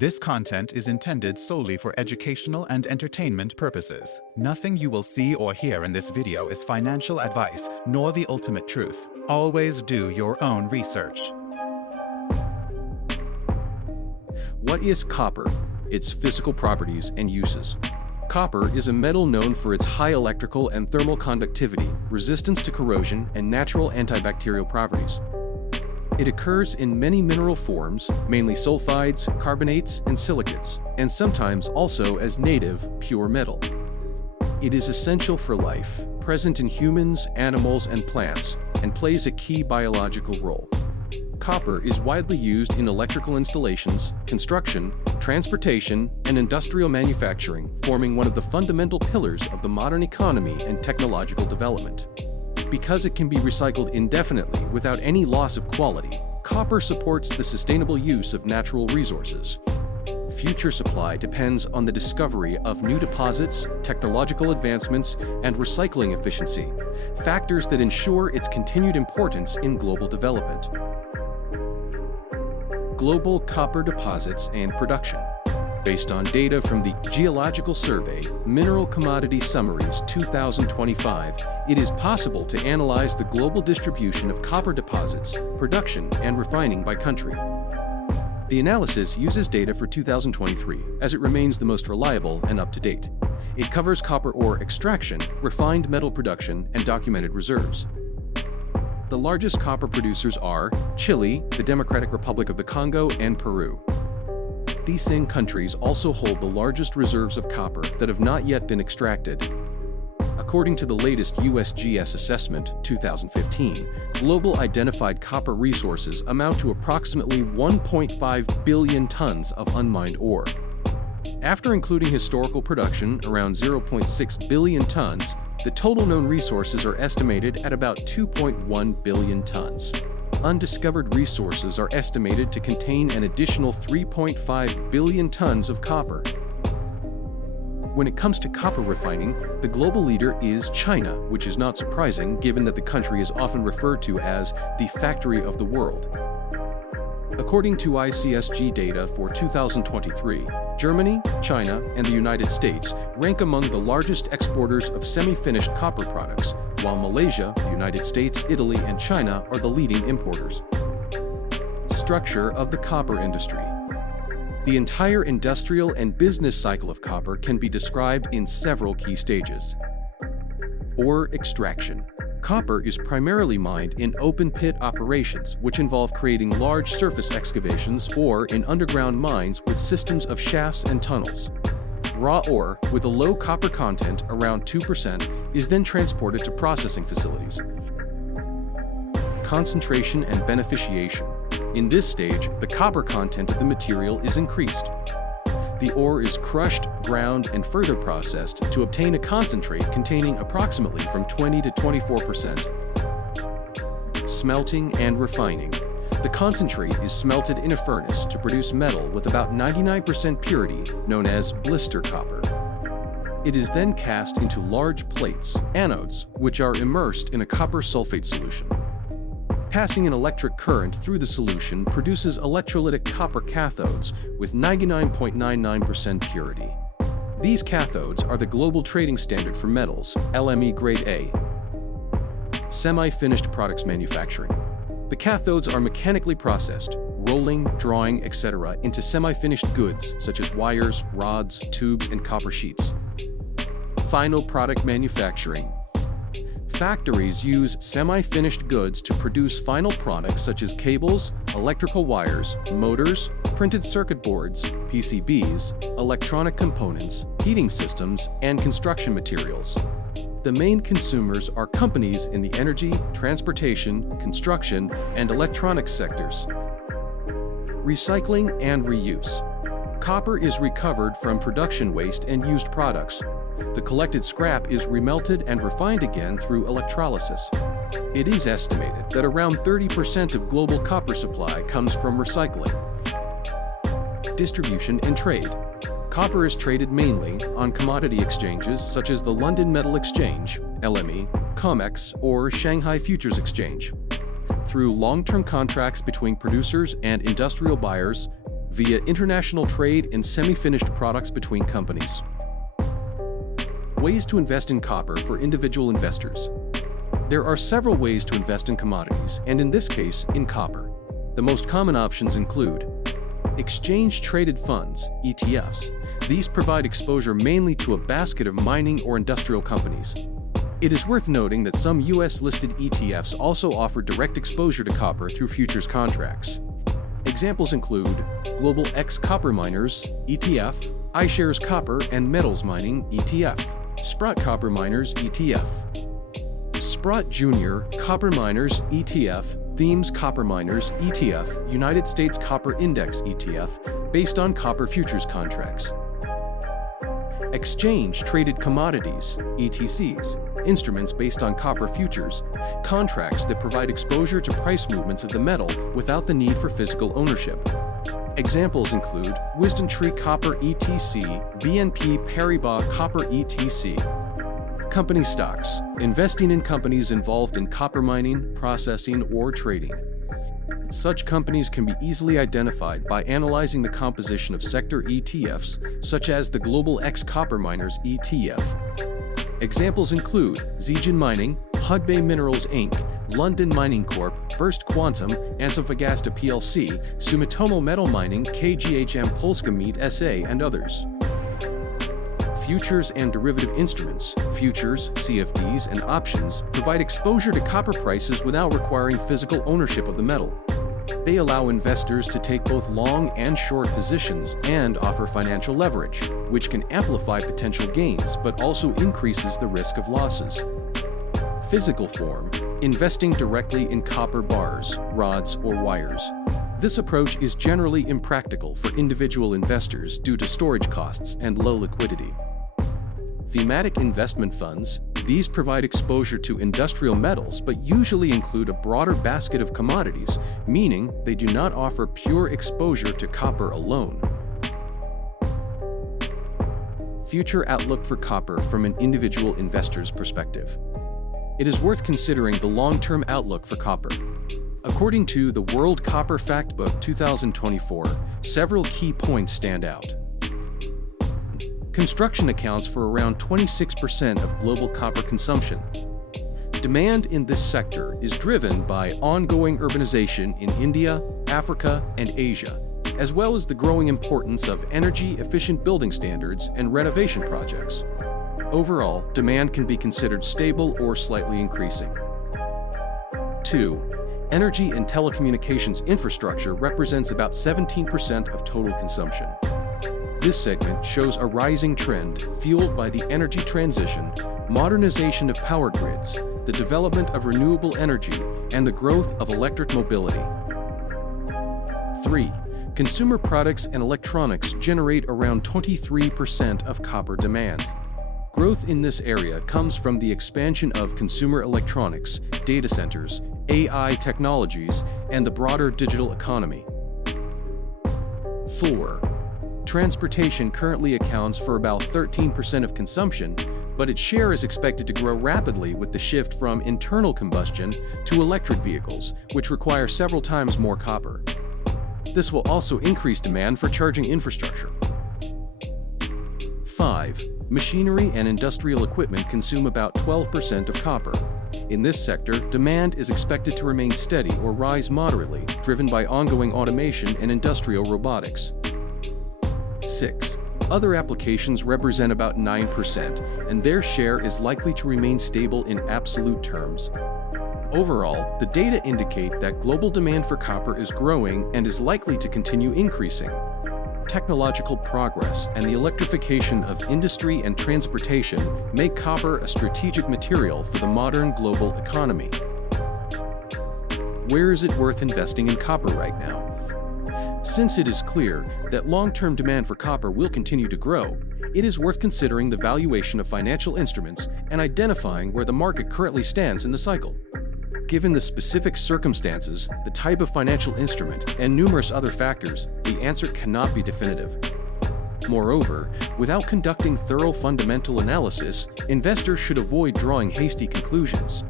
This content is intended solely for educational and entertainment purposes. Nothing you will see or hear in this video is financial advice, nor the ultimate truth. Always do your own research. What is copper? Its physical properties and uses. Copper is a metal known for its high electrical and thermal conductivity, resistance to corrosion, and natural antibacterial properties. It occurs in many mineral forms, mainly sulfides, carbonates, and silicates, and sometimes also as native, pure metal. It is essential for life, present in humans, animals, and plants, and plays a key biological role. Copper is widely used in electrical installations, construction, transportation, and industrial manufacturing, forming one of the fundamental pillars of the modern economy and technological development. Because it can be recycled indefinitely without any loss of quality, copper supports the sustainable use of natural resources. Future supply depends on the discovery of new deposits, technological advancements, and recycling efficiency, factors that ensure its continued importance in global development. Global copper deposits and production. Based on data from the Geological Survey, Mineral Commodity Summaries 2025, it is possible to analyze the global distribution of copper deposits, production, and refining by country. The analysis uses data for 2023, as it remains the most reliable and up-to-date. It covers copper ore extraction, refined metal production, and documented reserves. The largest copper producers are Chile, the Democratic Republic of the Congo, and Peru. These same countries also hold the largest reserves of copper that have not yet been extracted. According to the latest USGS assessment, 2015, global identified copper resources amount to approximately 1.5 billion tons of unmined ore. After including historical production, around 0.6 billion tons, the total known resources are estimated at about 2.1 billion tons. Undiscovered resources are estimated to contain an additional 3.5 billion tons of copper. When it comes to copper refining, the global leader is China, which is not surprising given that the country is often referred to as the factory of the world. According to ICSG data for 2023, Germany, China, and the United States rank among the largest exporters of semi-finished copper products, while Malaysia, the United States, Italy, and China are the leading importers. Structure of the copper industry. The entire industrial and business cycle of copper can be described in several key stages. Ore extraction. Copper is primarily mined in open-pit operations, which involve creating large surface excavations or in underground mines with systems of shafts and tunnels. Raw ore, with a low copper content, around 2%, is then transported to processing facilities. Concentration and beneficiation. In this stage, the copper content of the material is increased. The ore is crushed, ground, and further processed to obtain a concentrate containing approximately from 20 to 24%. Smelting and refining. The concentrate is smelted in a furnace to produce metal with about 99% purity, known as blister copper. It is then cast into large plates, anodes, which are immersed in a copper sulfate solution. Passing an electric current through the solution produces electrolytic copper cathodes with 99.99% purity. These cathodes are the global trading standard for metals, LME Grade A. Semi-finished products manufacturing. The cathodes are mechanically processed, rolling, drawing, etc., into semi-finished goods such as wires, rods, tubes, and copper sheets. Final product manufacturing. Factories use semi-finished goods to produce final products such as cables, electrical wires, motors, printed circuit boards, PCBs, electronic components, heating systems, and construction materials. The main consumers are companies in the energy, transportation, construction, and electronics sectors. Recycling and reuse. Copper is recovered from production waste and used products. The collected scrap is remelted and refined again through electrolysis. It is estimated that around 30% of global copper supply comes from recycling. Distribution and trade. Copper is traded mainly on commodity exchanges such as the London Metal Exchange, LME, COMEX, or Shanghai Futures Exchange. Through long-term contracts between producers and industrial buyers, via international trade and semi-finished products between companies. Ways to invest in copper for individual investors. There are several ways to invest in commodities, and in this case, in copper. The most common options include exchange-traded funds, ETFs. These provide exposure mainly to a basket of mining or industrial companies. It is worth noting that some US-listed ETFs also offer direct exposure to copper through futures contracts. Examples include Global X Copper Miners, ETF, iShares Copper and Metals Mining, ETF, Sprott Copper Miners, ETF, Sprott Junior Copper Miners, ETF, Themes Copper Miners, ETF, United States Copper Index ETF, based on copper futures contracts. Exchange-traded commodities, ETCs, instruments based on copper futures, contracts that provide exposure to price movements of the metal without the need for physical ownership. Examples include WisdomTree Copper ETC, BNP Paribas Copper ETC. Company stocks, investing in companies involved in copper mining, processing, or trading. Such companies can be easily identified by analyzing the composition of sector ETFs, such as the Global X Copper Miners ETF. Examples include Zijin Mining, Hudbay Minerals Inc., London Mining Corp., First Quantum, Antofagasta plc, Sumitomo Metal Mining, KGHM Polska Meat SA, and others. Futures and derivative instruments, futures, CFDs, and options provide exposure to copper prices without requiring physical ownership of the metal. They allow investors to take both long and short positions and offer financial leverage, which can amplify potential gains but also increases the risk of losses. Physical form, investing directly in copper bars, rods, or wires. This approach is generally impractical for individual investors due to storage costs and low liquidity. Thematic investment funds, these provide exposure to industrial metals but usually include a broader basket of commodities, meaning they do not offer pure exposure to copper alone. Future outlook for copper from an individual investor's perspective. It is worth considering the long-term outlook for copper. According to the World Copper Factbook 2024, several key points stand out. Construction accounts for around 26% of global copper consumption. Demand in this sector is driven by ongoing urbanization in India, Africa, and Asia, as well as the growing importance of energy-efficient building standards and renovation projects. Overall, demand can be considered stable or slightly increasing. 2. Energy and telecommunications infrastructure represents about 17% of total consumption. This segment shows a rising trend fueled by the energy transition, modernization of power grids, the development of renewable energy, and the growth of electric mobility. 3. Consumer products and electronics generate around 23% of copper demand. Growth in this area comes from the expansion of consumer electronics, data centers, AI technologies, and the broader digital economy. 4. Transportation currently accounts for about 13% of consumption, but its share is expected to grow rapidly with the shift from internal combustion to electric vehicles, which require several times more copper. This will also increase demand for charging infrastructure. 5. Machinery and industrial equipment consume about 12% of copper. In this sector, demand is expected to remain steady or rise moderately, driven by ongoing automation and industrial robotics. 6. Other applications represent about 9%, and their share is likely to remain stable in absolute terms. Overall, the data indicate that global demand for copper is growing and is likely to continue increasing. Technological progress and the electrification of industry and transportation make copper a strategic material for the modern global economy. Where is it worth investing in copper right now? Since it is clear that long-term demand for copper will continue to grow, it is worth considering the valuation of financial instruments and identifying where the market currently stands in the cycle. Given the specific circumstances, the type of financial instrument, and numerous other factors, the answer cannot be definitive. Moreover, without conducting thorough fundamental analysis, investors should avoid drawing hasty conclusions.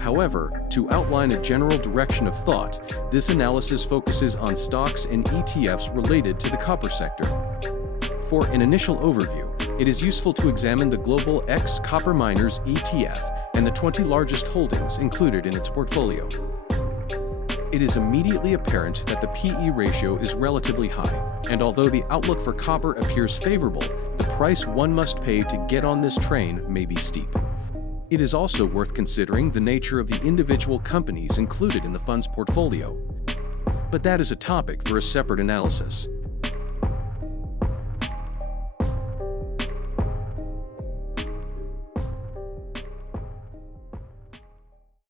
However, to outline a general direction of thought, this analysis focuses on stocks and ETFs related to the copper sector. For an initial overview, it is useful to examine the Global X Copper Miners ETF and the 20 largest holdings included in its portfolio. It is immediately apparent that the PE ratio is relatively high, and although the outlook for copper appears favorable, the price one must pay to get on this train may be steep. It is also worth considering the nature of the individual companies included in the fund's portfolio. But that is a topic for a separate analysis.